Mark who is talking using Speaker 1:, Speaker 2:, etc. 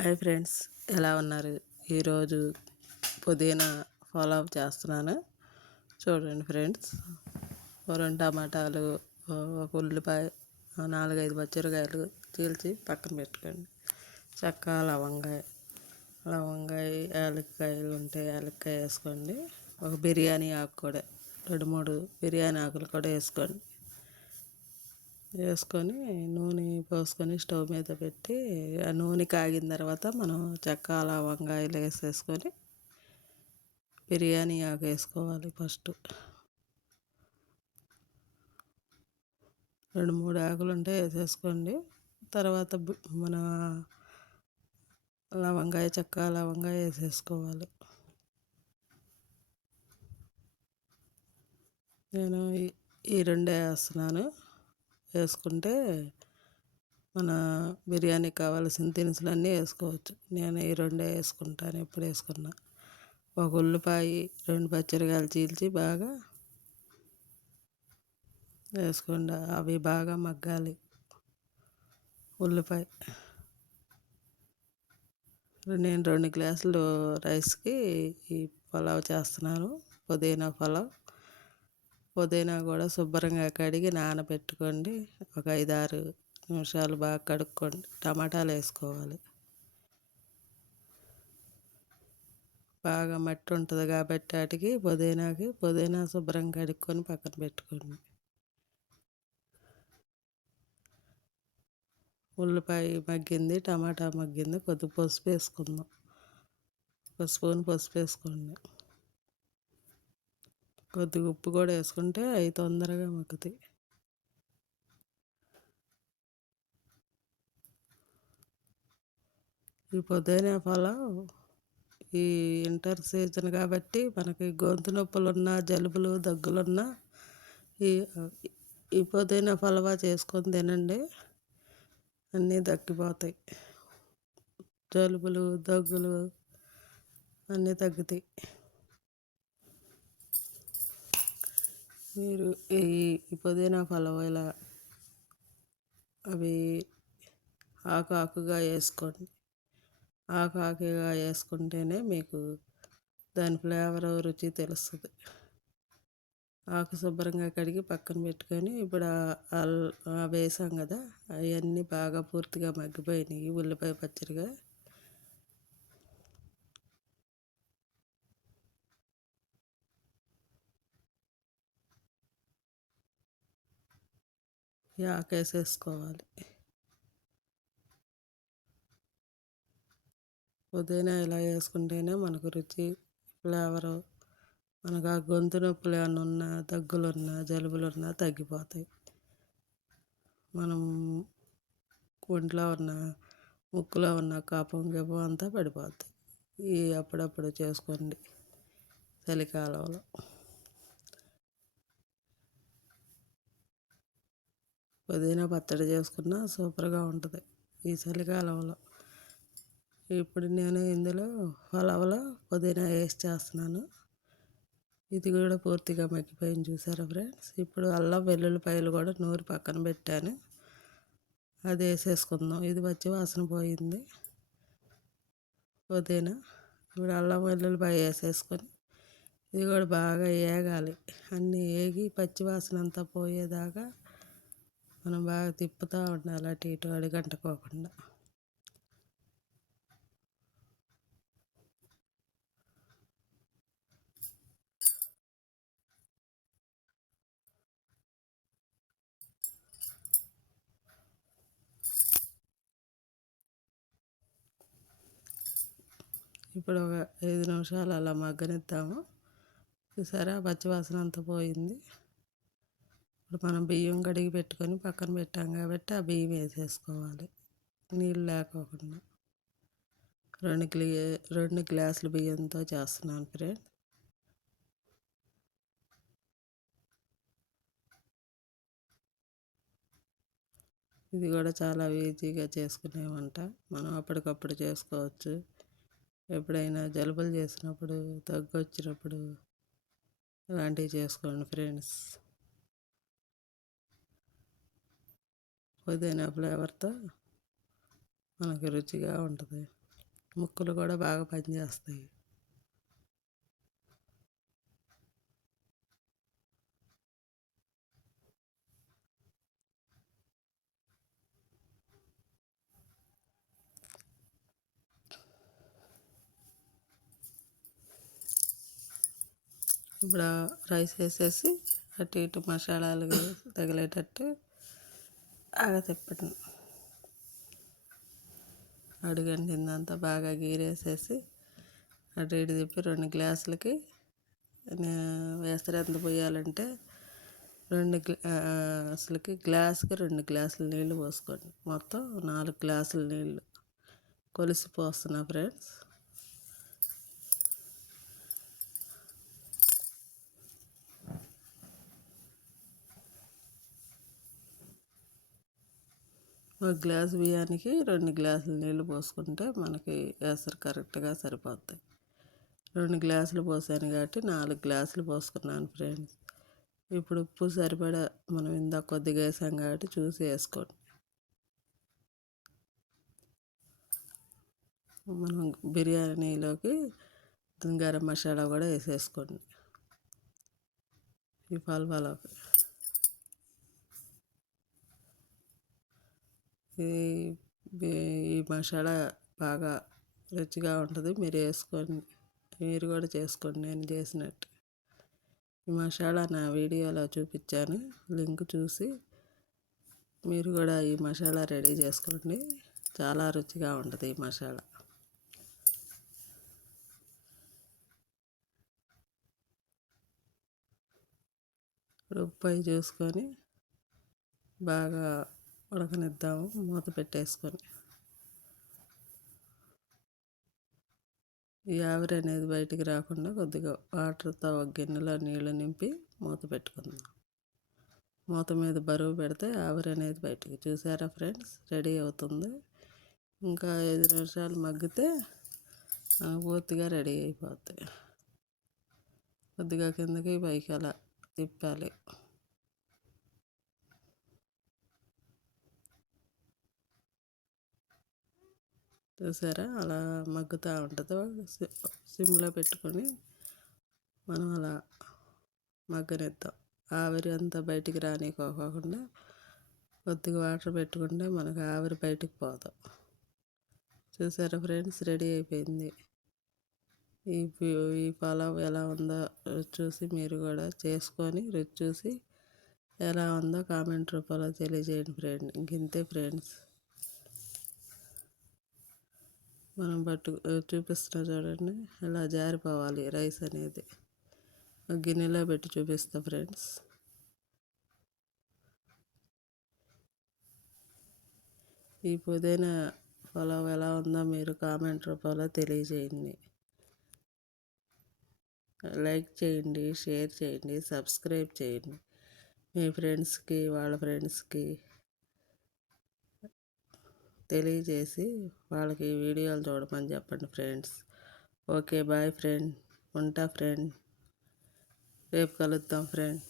Speaker 1: Hi friends ఎలా ఉన్నారు? ఈరోజు పుదీనా ఫాలో చేస్తున్నాను. చూడండి ఫ్రెండ్స్ రెండు టమాటాలు ఒక ఉల్లిపాయ నాలుగైదు పచ్చిమిరకాయలు చీల్చి పక్కన పెట్టుకోండి. చక్క లవంగాయ లవంగాయ యాలక్కాయలు ఉంటే యాలక్కాయ వేసుకోండి. ఒక బిర్యానీ ఆకు కూడా రెండు మూడు బిర్యానీ ఆకులు కూడా వేసుకోండి. వేసుకొని నూనె పోసుకొని స్టవ్ మీద పెట్టి ఆ నూనె కాగిన తర్వాత మనం చెక్క లవంగాయలు వేసేసుకొని బిర్యానీ ఆకు వేసుకోవాలి ఫస్ట్. రెండు మూడు ఆకులు ఉంటే వేసేసుకోండి. తర్వాత మన లవంగాయ చెక్క లవంగాయ వేసేసుకోవాలి. నేను ఈ రెండే వేస్తున్నాను. వేసుకుంటే మన బిర్యానీకి కావాల్సిన దినుసులు అన్నీ వేసుకోవచ్చు. నేను ఈ రెండే వేసుకుంటాను ఎప్పుడు వేసుకున్నా. ఒక ఉల్లిపాయ రెండు పచ్చిమిరకాయలు చీల్చి బాగా వేసుకోండి. అవి బాగా మగ్గాలి. ఉల్లిపాయ. నేను రెండు గ్లాసులు రైస్కి ఈ పలావ్ చేస్తున్నాను. పుదీనా పలావ్. పుదీనా కూడా శుభ్రంగా కడిగి నానబెట్టుకోండి. ఒక ఐదు ఆరు నిమిషాలు బాగా కడుక్కోండి. టమాటాలు వేసుకోవాలి. బాగా మట్టి ఉంటుంది కాబట్టి వాటికి పుదీనాకి పుదీనా శుభ్రంగా కడుక్కొని పక్కన పెట్టుకోండి. ఉల్లిపాయ మగ్గింది టమాటా మగ్గింది కొద్ది పసుపు వేసుకుందాం. ఒక స్పూన్ పసుపు వేసుకోండి. కొద్దిగా ఉప్పు కూడా వేసుకుంటే అవి తొందరగా మగ్గుతాయి. ఈ పొద్దునే పొలం ఈ ఇంటర్ సీజన్ కాబట్టి మనకి గొంతు నొప్పులున్నా జలుబులు దగ్గులున్నా ఈ ఈ పొద్దున ఫలవా చేసుకొని తినండి. అన్నీ తగ్గిపోతాయి. జలుబులు దగ్గులు అన్నీ తగ్గుతాయి. మీరు ఈ పుదీనా పలావ్ ఇలా అవి ఆకు ఆకుగా వేసుకోండి. ఆకు ఆకుగా వేసుకుంటేనే మీకు దాని ఫ్లేవర్ రుచి తెలుస్తుంది. ఆకు శుభ్రంగా కడిగి పక్కన పెట్టుకొని ఇప్పుడు వేసాం కదా అవన్నీ బాగా పూర్తిగా మగ్గిపోయినాయి. ఉల్లిపాయ పచ్చడిగా యాకేసేసుకోవాలి పుదీనా ఇలా వేసుకుంటేనే మనకు రుచి ఫ్లేవరు మనకు ఆ గొంతు నొప్పులు ఏమైనా ఉన్నా దగ్గులున్నా జలుబులున్నా తగ్గిపోతాయి. మనం ఒంట్లో ఉన్న ముక్కులో ఉన్న కాపం గీపం అంతా పడిపోతాయి. ఈ అప్పుడప్పుడు చేసుకోండి చలికాలంలో. పుదీనా పచ్చడి చేసుకున్న సూపర్గా ఉంటుంది ఈ చలికాలంలో. ఇప్పుడు నేను ఇందులో పలవలో పుదీనా వేసి చేస్తున్నాను. ఇది కూడా పూర్తిగా మగ్గిపోయింది చూసారా ఫ్రెండ్స్? ఇప్పుడు అల్లం వెల్లుల్లిపాయలు కూడా నూరి పక్కన పెట్టాను. అది వేసేసుకుందాం. ఇది వచ్చి వాసన పోయింది. పుదీనా. ఇప్పుడు అల్లం వెల్లుల్లిపాయ వేసేసుకొని ఇది కూడా బాగా వేగాలి అన్నీ వేగి పచ్చి వాసన అంతా పోయేదాకా మనం బాగా తిప్పుతూ ఉండాలి అటు ఇటు అడిగంటకోకుండా. ఇప్పుడు ఒక ఐదు నిమిషాలు అలా మగ్గనిద్దాము. చూసారా? పచ్చివాసన అంతా పోయింది. ఇప్పుడు మనం బియ్యం కడిగి పెట్టుకొని పక్కన పెట్టాం కాబట్టి ఆ బియ్యం వేసేసుకోవాలి. నీళ్ళు లేకోకుండా. రెండు గ్లీ రెండు గ్లాసులు బియ్యంతో చేస్తున్నాను ఫ్రెండ్. ఇది కూడా చాలా ఈజీగా చేసుకునే వంట. మనం అప్పటికప్పుడు చేసుకోవచ్చు. ఎప్పుడైనా జలుబులు చేసినప్పుడు దగ్గు వచ్చినప్పుడు ఇలాంటివి చేసుకోండి ఫ్రెండ్స్. పుదీనా ఫ్లేవర్తో మనకి రుచిగా ఉంటుంది. ముక్కలు కూడా బాగా పనిచేస్తాయి. ఇప్పుడు రైస్ వేసేసి అటు ఇటు మసాలాలు తగిలేటట్టు బాగా తిప్పండి అడుగంటిందంతా బాగా గీరేసేసి అటు ఇటు తిప్పి రెండు గ్లాసులకి వేస్తారు. ఎంత పోయాలంటే రెండు గ్లాసులకి గ్లాసుకి రెండు గ్లాసులు నీళ్ళు పోసుకోండి. మొత్తం నాలుగు గ్లాసుల నీళ్ళు కొలిసి పోస్తున్నా ఫ్రెండ్స్. ఒక గ్లాసు బియ్యానికి రెండు గ్లాసులు నీళ్ళు పోసుకుంటే మనకి ఎసరు కరెక్ట్గా సరిపోతాయి రెండు గ్లాసులు పోసాను కాబట్టి నాలుగు గ్లాసులు పోసుకున్నాను ఫ్రెండ్స్. ఇప్పుడు ఉప్పు సరిపడా మనం ఇందాక కొద్దిగా వేసాం కాబట్టి చూసి వేసుకోండి. మనం బిర్యానీలోకి గరం మసాలా కూడా వేసేసుకోండి. ఈ పల్వాలోకి ఈ మసాలా బాగా రుచిగా ఉంటుంది మీరు వేసుకొని మీరు కూడా చేసుకోండి నేను చేసినట్టు. ఈ మసాలా నా వీడియోలో చూపించాను లింక్ చూసి మీరు కూడా ఈ మసాలా రెడీ చేసుకోండి. చాలా రుచిగా ఉంటుంది ఈ మసాలా. ఉప్పు చూసుకొని బాగా ఉడకనిద్దాము మూత పెట్టేసుకొని. ఈ ఆవిరి అనేది బయటికి రాకుండా కొద్దిగా వాటర్తో ఒక గిన్నెలో నీళ్ళు నింపి మూత పెట్టుకుందాం. మూత మీద బరువు పెడితే ఆవిరి అనేది బయటికి. చూసారా ఫ్రెండ్స్? రెడీ అవుతుంది. ఇంకా ఐదు నిమిషాలు మగ్గితే పూర్తిగా రెడీ అయిపోతాయి. కొద్దిగా కిందకి పైకి అలా తిప్పాలి. చూసారా? అలా మగ్గుతూ ఉంటుంది. సిమ్లో పెట్టుకొని మనం అలా మగ్గనిద్దాం ఆవిరి అంతా బయటికి రానికోకుండా కొద్దిగా వాటర్ పెట్టుకుంటే మనకు ఆవిరి బయటికి పోదాం చూసారా ఫ్రెండ్స్? రెడీ అయిపోయింది. ఈ ఈ పలావ్ ఎలా ఉందో చూసి మీరు కూడా చేసుకొని రుచి చూసి ఎలా ఉందో కామెంట్ రూపంలో తెలియజేయండి ఫ్రెండ్ ఇంకింతే ఫ్రెండ్స్. మనం పట్టు చూపిస్తున్నా చూడండి. ఇలా జారిపోవాలి రైస్ అనేది. గిన్నెలో పెట్టి చూపిస్తా ఫ్రెండ్స్. ఈ పుదీనా పొలం ఎలా ఉందో మీరు కామెంట్ రూపంలో తెలియజేయండి. లైక్ చేయండి షేర్ చేయండి సబ్స్క్రైబ్ చేయండి. మీ ఫ్రెండ్స్కి వాళ్ళ ఫ్రెండ్స్కి తెలియజేసి వాళ్ళకి వీడియోలు చూడమని చెప్పండి ఫ్రెండ్స్. Okay bye friend. ఉంటా ఫ్రెండ్. రేపు కలుద్దాం ఫ్రెండ్.